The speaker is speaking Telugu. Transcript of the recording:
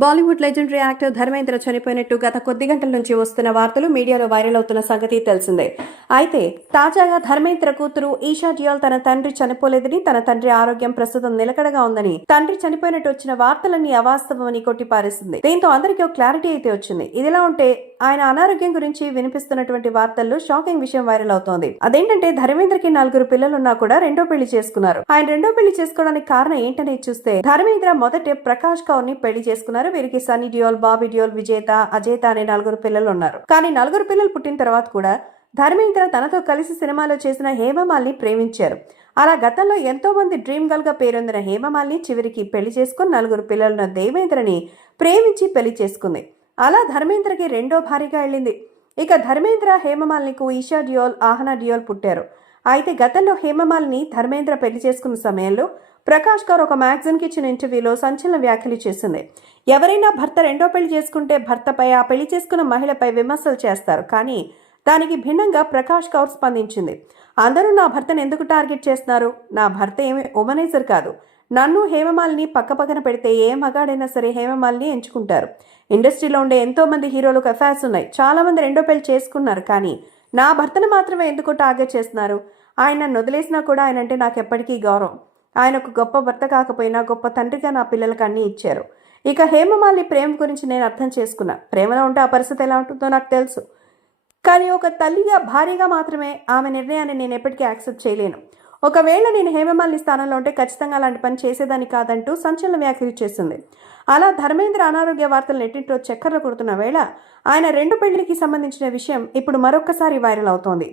బాలీవుడ్ లెజెండరీ యాక్టర్ ధర్మేంద్ర చనిపోయినట్టు గత కొద్ది గంటల నుంచి వస్తున్న వార్తలు మీడియాలో వైరల్ అవుతున్న సంగతి తెలిసిందే. అయితే తాజాగా ధర్మేంద్ర కూతురు ఈషా డియోల్ తన తండ్రి చనిపోలేదని, తన తండ్రి ఆరోగ్యం ప్రస్తుతం నిలకడగా ఉందని, తండ్రి చనిపోయినట్టు వచ్చిన వార్తలన్నీ అవాస్తవమని కొట్టిపారేసింది. దీంతో అందరికీ ఒక క్లారిటీ అయితే వచ్చింది. ఇదిలా ఉంటే ఆయన అనారోగ్యం గురించి వినిపిస్తున్నటువంటి వార్తల్లో షాకింగ్ విషయం వైరల్ అవుతోంది. అదేంటంటే ధర్మేంద్రకి 4 పిల్లలున్నా కూడా రెండో పెళ్లి చేసుకున్నారు. ఆయన రెండో పెళ్లి చేసుకోవడానికి కారణం ఏంటనేది చూస్తే ధర్మేంద్ర మొదటే ప్రకాష్ కౌర్ ని పెళ్లి చేసుకున్నారు. వీరికి సన్నీ డియోల్, బాబీ డియోల్, విజేత, అజేత అనే 4 పిల్లలు ఉన్నారు. కానీ 4 పిల్లలు పుట్టిన తర్వాత కూడా ధర్మేంద్ర తనతో కలిసి సినిమాలో చేసిన హేమమాలిని ప్రేమించారు. అలా గతంలో ఎంతో మంది డ్రీమ్ గర్ల్ గా పేరొందిన హేమమాలిని చివరికి పెళ్లి చేసుకుని 4 పిల్లలున్న దేవేంద్రని ప్రేమించి పెళ్లి చేసుకుంది. అలా ధర్మేంద్రకి రెండో భార్యగా వెళ్ళింది. ఇక ధర్మేంద్ర హేమమాలినికి ఈషా డియోల్, ఆహనా డియోల్ పుట్టారు. అయితే గతంలో హేమమాలిని ధర్మేంద్ర పెళ్లి చేసుకున్న సమయంలో ప్రకాష్ కౌర్ ఒక మ్యాగజైన్కి ఇచ్చిన ఇంటర్వ్యూలో సంచలన వ్యాఖ్యలు చేసింది. ఎవరైనా భర్త రెండో పెళ్లి చేసుకుంటే భర్తపై, ఆ పెళ్లి చేసుకున్న మహిళపై విమర్శలు చేస్తారు. కానీ దానికి భిన్నంగా ప్రకాష్ కౌర్ స్పందించింది. అందరూ నా భర్తను ఎందుకు టార్గెట్ చేస్తున్నారు? నా భర్త ఏమి ఉమనైజర్ కాదు. నన్ను హేమమాలిని పక్కపక్కన పెడితే ఏ మగాడైనా సరే హేమమాలిని ఎంచుకుంటారు. ఇండస్ట్రీలో ఉండే ఎంతో మంది హీరోలకు అఫైర్స్ ఉన్నాయి. చాలా మంది రెండో పెళ్లి చేసుకున్నారు. కానీ నా భర్తను మాత్రమే ఎందుకు టార్గెట్ చేస్తున్నారు? ఆయన నన్ను వదిలేసినా కూడా ఆయన అంటే నాకు ఎప్పటికీ గౌరవం. ఆయన ఒక గొప్ప భర్త కాకపోయినా గొప్ప తండ్రిగా నా పిల్లలకు అన్నీ ఇచ్చారు. ఇక హేమమాలిని ప్రేమ గురించి నేను అర్థం చేసుకున్నా. ప్రేమలో ఉంటే ఆ పరిస్థితి ఎలా ఉంటుందో నాకు తెలుసు. కానీ ఒక తల్లిగా, భార్యగా మాత్రమే ఆమె నిర్ణయాన్ని నేను ఎప్పటికీ యాక్సెప్ట్ చేయలేను. ఒకవేళ నేను హేమమాలిని స్థానంలో ఉంటే ఖచ్చితంగా అలాంటి పని చేసేదాన్ని కాదంటూ సంచలన వ్యాఖ్యలు చేసింది. అలా ధర్మేంద్ర అనారోగ్య వార్తలు నెట్టింట్లో చక్కర్లు కొడుతున్న వేళ ఆయన 2 పెళ్లికి సంబంధించిన విషయం ఇప్పుడు మరొక్కసారి వైరల్ అవుతోంది.